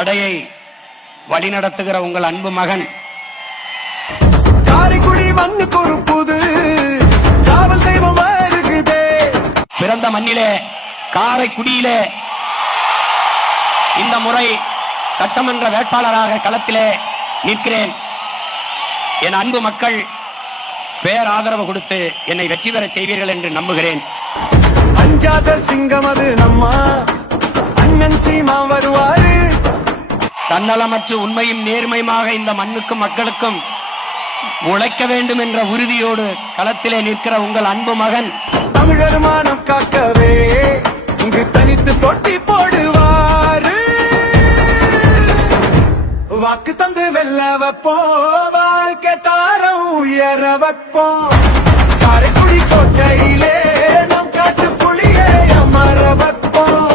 படையை வழிநடத்துகிற உங்கள் அன்பு மகன். காரைக்குடி மண்ணுக்கு ஒரு புது காவல் தெய்வம் இருக்குது. பிறந்த மண்ணிலே காரைக்குடியிலே இந்த முறை சட்டமன்ற வேட்பாளராக களத்திலே நிற்கிறேன். என் அன்பு மக்கள் பேராதரவு கொடுத்து என்னை வெற்றி பெற செய்வீர்கள் என்று நம்புகிறேன். அஞ்சாத சிங்கம் அது நம்ம அண்ணன் சீமா வருவாரு. தன்னலமற்று உண்மையும் நேர்மையுமாக இந்த மண்ணுக்கும் மக்களுக்கும் உழைக்க வேண்டும் என்ற உறுதியோடு களத்திலே நிற்கிற உங்கள் அன்பு மகன். தமிழர் மானம் காக்கவே இங்கு தனித்து போட்டி போடுவாரு. வாக்கு தந்து வெல்ல வைப்போம், வாழ்க்கை தாரம் உயர வைப்போம். காரைக்குடி கோட்டையிலே நம் காட்டு புலியை அமர வைப்போம்.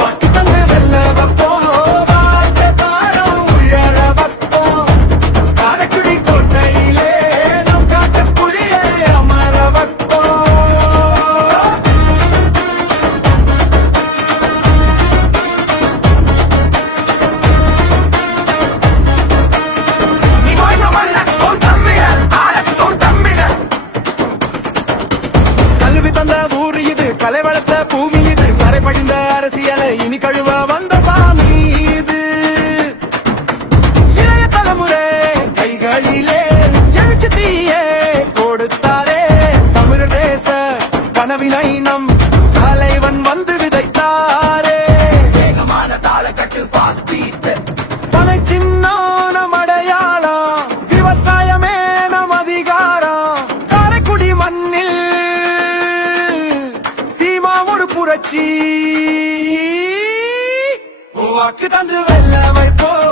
வாக்கு தந்து வெல்ல வைப்போம், வாழ்க்கை தாரம் உயர வைப்போம். காரைக்குடி கோட்டையிலே நம் காட்டு புலியை அமர வைப்போம். கல்வி தந்த ஊர் இது, கலை வளர்த்த பூமி இது, கரை படிந்த அரசியலை இனி கழுவ வந்த சாமி இது. இளைய தலைமுறை கைகளிலே எழுச்சி தீயே கொடுத்தாரே. தமிழர் தேச கனவினை நம் தலைவன் வந்து விதைத்தாரே. வேகமான தாளக்கட்டு ஃபாஸ்ட் பீட், பனை சின்னம் நம் அடையாளம், விவசாயமே நம் அதிகாரம். காரைக்குடி மண்ணில் சீமா ஒரு புரட்சி. வாக்கு தந்து வெல்ல வைப்போம்.